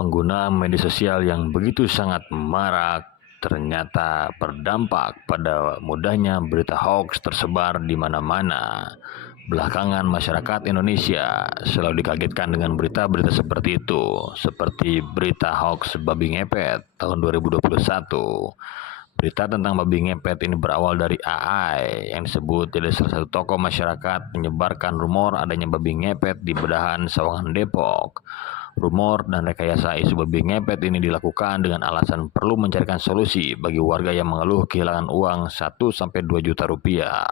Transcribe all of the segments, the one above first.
pengguna media sosial yang begitu sangat marak ternyata berdampak pada mudahnya berita hoax tersebar di mana-mana. Belakangan masyarakat Indonesia selalu dikagetkan dengan berita-berita seperti itu, seperti berita hoax babi ngepet tahun 2021. Berita tentang babi ngepet ini berawal dari AI yang disebut jadi salah satu tokoh masyarakat menyebarkan rumor adanya babi ngepet di Bedahan, Sawangan, Depok. Rumor dan rekayasa isu babi ngepet ini dilakukan dengan alasan perlu mencarikan solusi bagi warga yang mengeluh kehilangan uang 1-2 juta rupiah.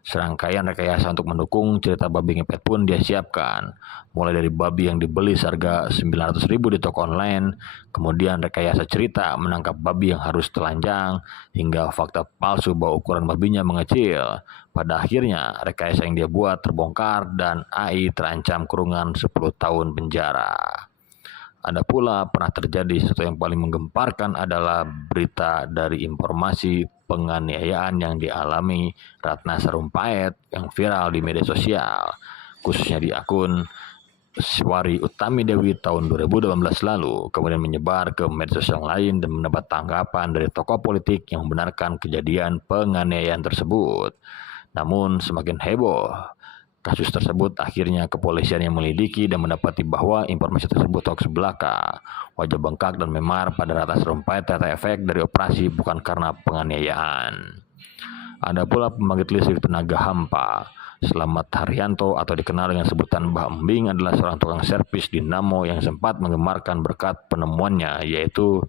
Serangkaian rekayasa untuk mendukung cerita babi ngepet pun dia siapkan, mulai dari babi yang dibeli seharga 900.000 di toko online, kemudian rekayasa cerita menangkap babi yang harus telanjang, hingga fakta palsu bahwa ukuran babinya mengecil. Pada akhirnya, rekayasa yang dia buat terbongkar dan AI terancam kurungan 10 tahun penjara. Ada pula pernah terjadi sesuatu yang paling menggemparkan adalah berita dari informasi penganiayaan yang dialami Ratna Sarumpait yang viral di media sosial, khususnya di akun Siswari Utami Dewi tahun 2018 lalu, kemudian menyebar ke media sosial lain dan mendapat tanggapan dari tokoh politik yang membenarkan kejadian penganiayaan tersebut. Namun semakin heboh kasus tersebut, akhirnya kepolisian yang melidiki dan mendapati bahwa informasi tersebut hoax belaka. Wajah bengkak dan memar pada Ratna Sarumpait ternyata efek dari operasi, bukan karena penganiayaan. Ada pula pembangkit listrik tenaga hampa. Slamet Haryanto atau dikenal dengan sebutan Mbah Embing adalah seorang tukang servis dinamo yang sempat menggemarkan berkat penemuannya, yaitu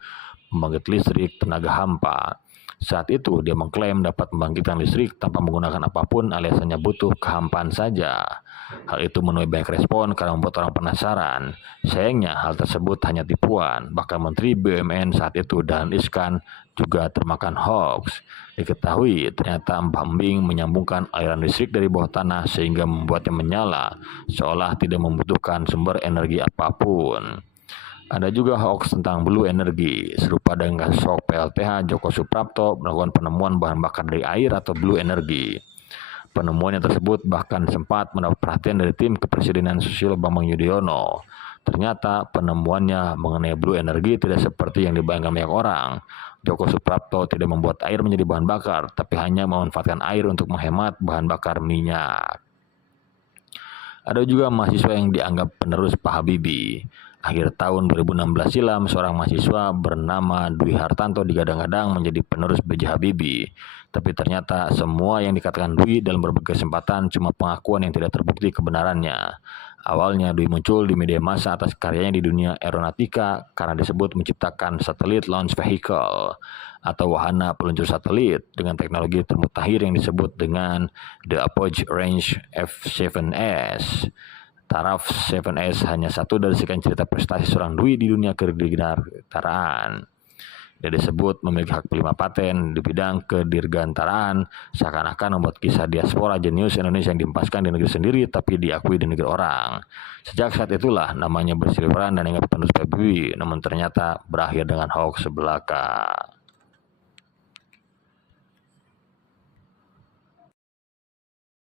pembangkit listrik tenaga hampa. Saat itu dia mengklaim dapat membangkitkan listrik tanpa menggunakan apapun alias hanya butuh kehampaan saja. Hal itu menuai banyak respon karena membuat orang penasaran. Sayangnya hal tersebut hanya tipuan. Bahkan Menteri BUMN saat itu Dahlan Iskan juga termakan hoax. Diketahui ternyata Mbah Embing menyambungkan aliran listrik dari bawah tanah sehingga membuatnya menyala seolah tidak membutuhkan sumber energi apapun. Ada juga hoax tentang Blue Energy, serupa dengan kasus PLTH Joko Suprapto melakukan penemuan bahan bakar dari air atau Blue Energy. Penemuannya tersebut bahkan sempat mendapat perhatian dari tim Kepresidenan Susilo Bambang Yudhoyono. Ternyata penemuannya mengenai Blue Energy tidak seperti yang dibayangkan banyak orang. Joko Suprapto tidak membuat air menjadi bahan bakar, tapi hanya memanfaatkan air untuk menghemat bahan bakar minyak. Ada juga mahasiswa yang dianggap penerus Pak Habibie. Akhir tahun 2016 silam, seorang mahasiswa bernama Dwi Hartanto digadang-gadang menjadi penerus B.J. Habibie. Tapi ternyata semua yang dikatakan Dwi dalam berbagai kesempatan cuma pengakuan yang tidak terbukti kebenarannya. Awalnya Dwi muncul di media massa atas karyanya di dunia aeronautika karena disebut menciptakan satelit launch vehicle atau wahana peluncur satelit dengan teknologi termutakhir yang disebut dengan The Apogee Range F7S. Taraf 7S hanya satu dari sekian cerita prestasi seorang Dwi di dunia kedirgantaraan. Dia disebut memiliki hak 5 paten di bidang kedirgantaraan, seakan-akan membuat kisah diaspora jenius Indonesia yang diempaskan di negeri sendiri tapi diakui di negeri orang. Sejak saat itulah namanya berseliweran dan hingga penerus PBB, namun ternyata berakhir dengan hoax belaka.